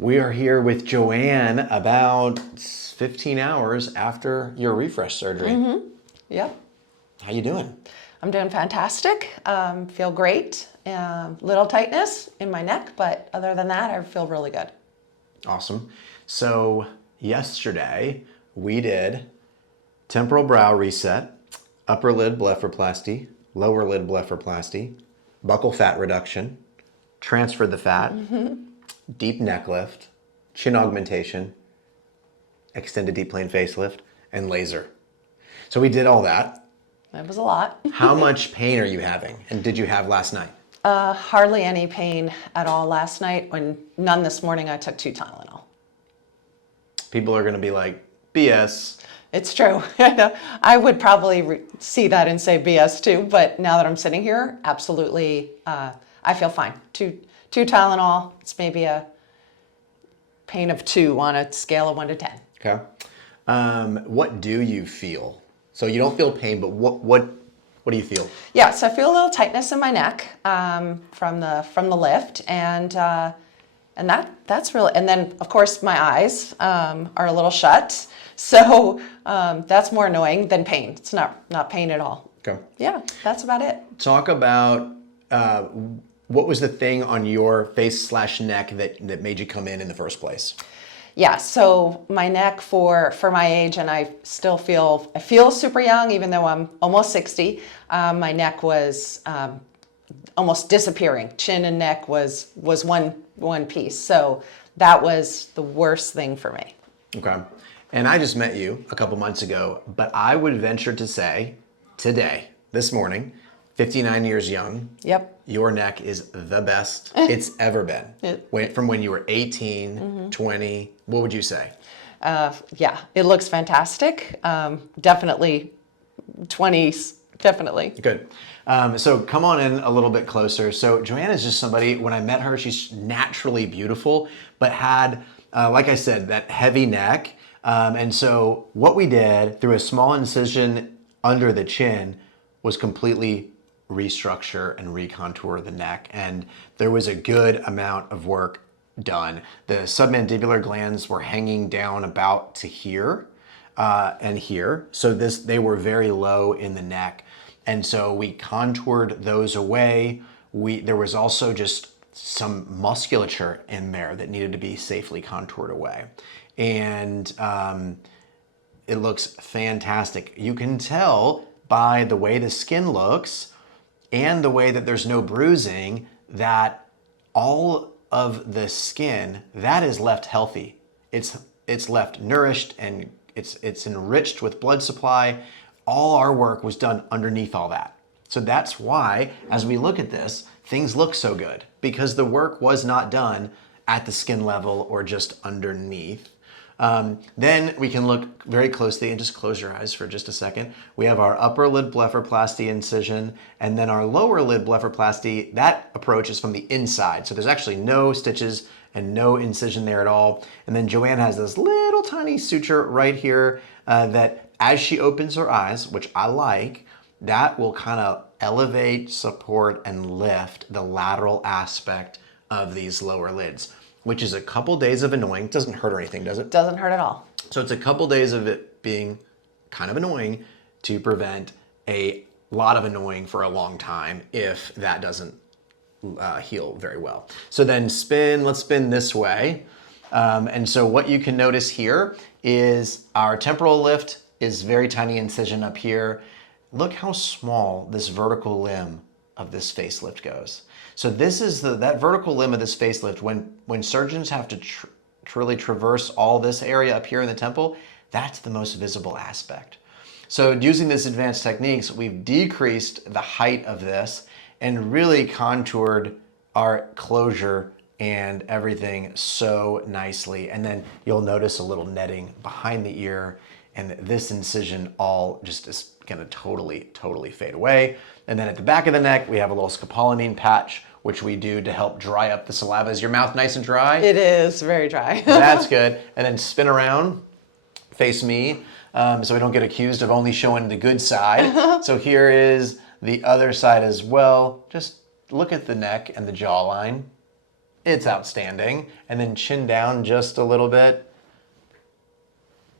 We are here with Joanne about 15 hours after your refresh surgery. Yep. How you doing? I'm doing fantastic. Feel great. Little tightness in my neck, but other than that, I feel really good. Awesome. So yesterday we did temporal brow reset, upper lid blepharoplasty, lower lid blepharoplasty, buccal fat reduction, transferred the fat, deep neck lift, chin augmentation, extended deep plane facelift, and laser. So we did all that. That was a lot. How much pain are you having? And did you have last night? Hardly any pain at all last night. None this morning. I took 2 Tylenol. People are going to be like, BS. It's true. I would probably see that and say BS too, but now that I'm sitting here, absolutely, I feel fine. Two Tylenol, it's maybe a pain of 2 on a scale of 1 to 10. Okay. What do you feel? So you don't feel pain, but what do you feel? Yeah, so I feel a little tightness in my neck from the lift, and that's really. And then of course my eyes are a little shut, so that's more annoying than pain. It's not pain at all. Okay. Yeah, that's about it. Talk about what was the thing on your face/neck that made you come in the first place? Yeah, so my neck for my age, and I feel super young, even though I'm almost 60. My neck was almost disappearing. Chin and neck was one piece. So that was the worst thing for me. Okay. And I just met you a couple months ago, but I would venture to say today, this morning, 59 years young. Yep. Your neck is the best it's ever been. From when you were 18, 20, what would you say? Yeah, it looks fantastic. Definitely 20s, definitely. Good. So come on in a little bit closer. So Joanne is just somebody, when I met her, she's naturally beautiful, but had, like I said, that heavy neck. And so what we did through a small incision under the chin was completely restructure and recontour the neck, and there was a good amount of work done. The submandibular glands were hanging down about to here and here, so they were very low in the neck, and so we contoured those away. There was also just some musculature in there that needed to be safely contoured away, and it looks fantastic. You can tell by the way the skin looks and the way that there's no bruising that all of the skin that is left healthy. It's left nourished, and it's enriched with blood supply. All our work was done underneath all that. So that's why, as we look at this, things look so good, because the work was not done at the skin level or just underneath. Then we can look very closely, and just close your eyes for just a second. We have our upper lid blepharoplasty incision, and then our lower lid blepharoplasty. That approach is from the inside. So there's actually no stitches and no incision there at all. And then Joanne has this little tiny suture right here that as she opens her eyes, which I like, that will kind of elevate, support, and lift the lateral aspect of these lower lids, which is a couple days of annoying. It doesn't hurt or anything, does it? Doesn't hurt at all. So it's a couple days of it being kind of annoying to prevent a lot of annoying for a long time if that doesn't heal very well. So then let's spin this way. And so what you can notice here is our temporal lift is very tiny incision up here. Look how small this vertical limb of this facelift goes. So this is that vertical limb of this facelift. When surgeons have to truly traverse all this area up here in the temple, that's the most visible aspect. So using these advanced techniques, we've decreased the height of this and really contoured our closure and everything so nicely. And then you'll notice a little netting behind the ear, and this incision all just is gonna totally fade away. And then at the back of the neck, we have a little scopolamine patch, which we do to help dry up the saliva. Is your mouth nice and dry? It is very dry. That's good. And then spin around, face me, so we don't get accused of only showing the good side. So here is the other side as well. Just look at the neck and the jawline. It's outstanding. And then chin down just a little bit.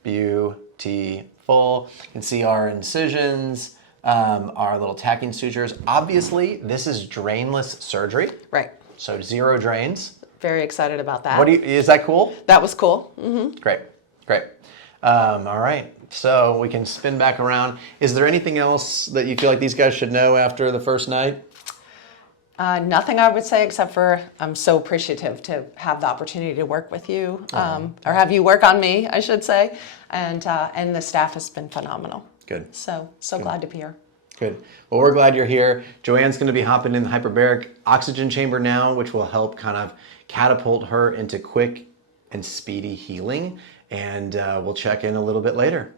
Beautiful. You can see our incisions, our little tacking sutures. Obviously, this is drainless surgery. Right. So 0 drains. Very excited about that. Is that cool? That was cool. Mm-hmm. Great, great. All right, so we can spin back around. Is there anything else that you feel like these guys should know after the first night? Nothing I would say except for I'm so appreciative to have the opportunity to work with you, or have you work on me, I should say, and the staff has been phenomenal. Good. So glad to be here. Good. Well, we're glad you're here. Joanne's going to be hopping in the hyperbaric oxygen chamber now, which will help kind of catapult her into quick and speedy healing. And we'll check in a little bit later.